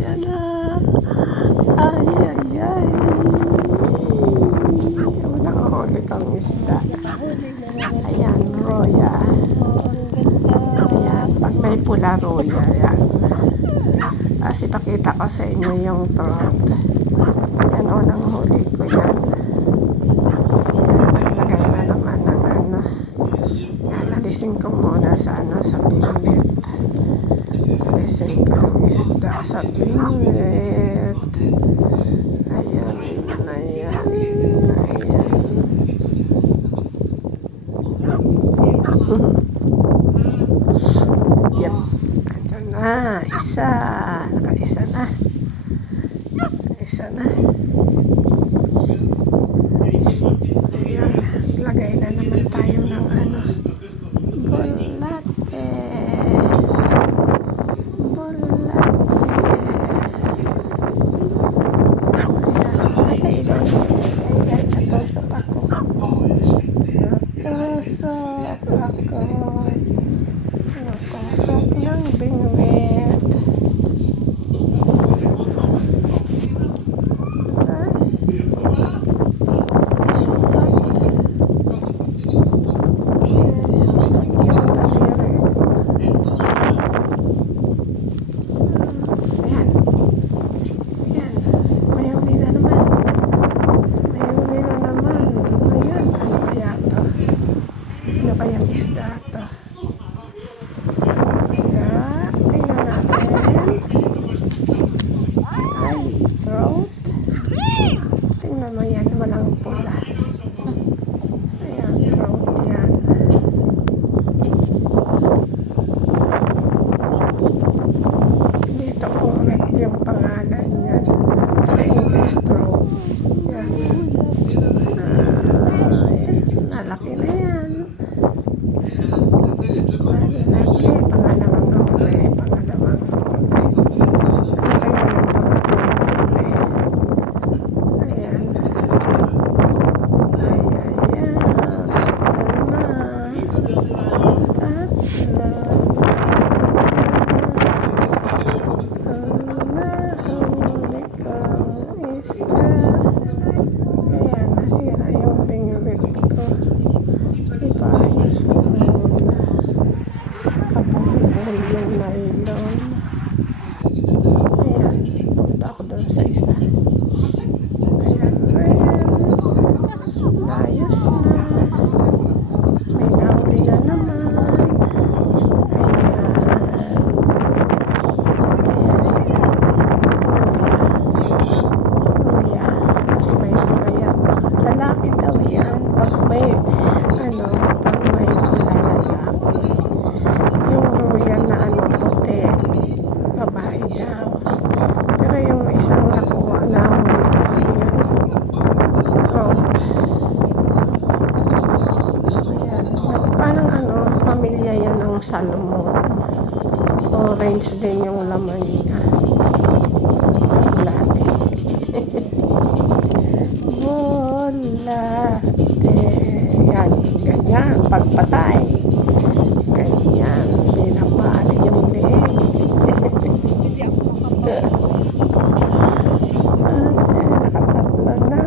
Yan na. Ay, ay, ay. Unang huli kang isda. Ayan, roya. Ayan, pag may pula roya, yan. Kasi ipakita ko sa inyo yung trout. Yan, unang huli ko yan. Naglagay na naman ng ano. Yan, alisin ko muna sa bingwit. Alisin ko yung isda sa bingwit. Ayan, ayan, ayan. Yep. Ito na, isa. Nakaisa na. Isa na. Ayan. Lagay na naman tayo ng ano. Bulate. Bulate. Ayan. Ayan. Natusok ako. Natusok ako. Natusok ng bingwit. Kayang isda to. Kaya, tingnan natin. Ay, trout. Tingnan mo yan, walang pula. Ayan, trout yan. Dito correct yung pangalan yan. Sa English, trout. Yan. Nalaki na yan. Ayan, nasira yung bingwit ko. Ipaayos ko muna. Kabuhol yung nylon. Ayan, punta ako doon sa isa. Ayan, ayos na. May nahuli na naman. Lalaki daw yan. Pag may pula lalaki. Yung royal na puti, babae daw. Pero yung isang nakuha na huli trout. Ayan. Parang pamilya yan ng salmon. Orange din yung laman niya. Bulate. Bulate. Yan, ganyan, pagpatay. Ganyan, binabali yung leg. Nakatatlo na.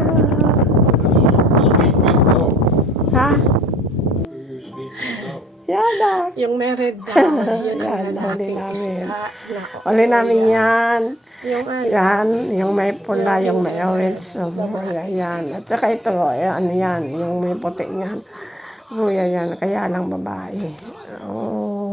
Ha? Yada. Yung mered daw. Yan, huli namin. Huli namin yan. Yan, yung may pula, yung may orange. Yan. At saka ito, yan, yung may puti yan. Yan, kaya lang babae. Oh.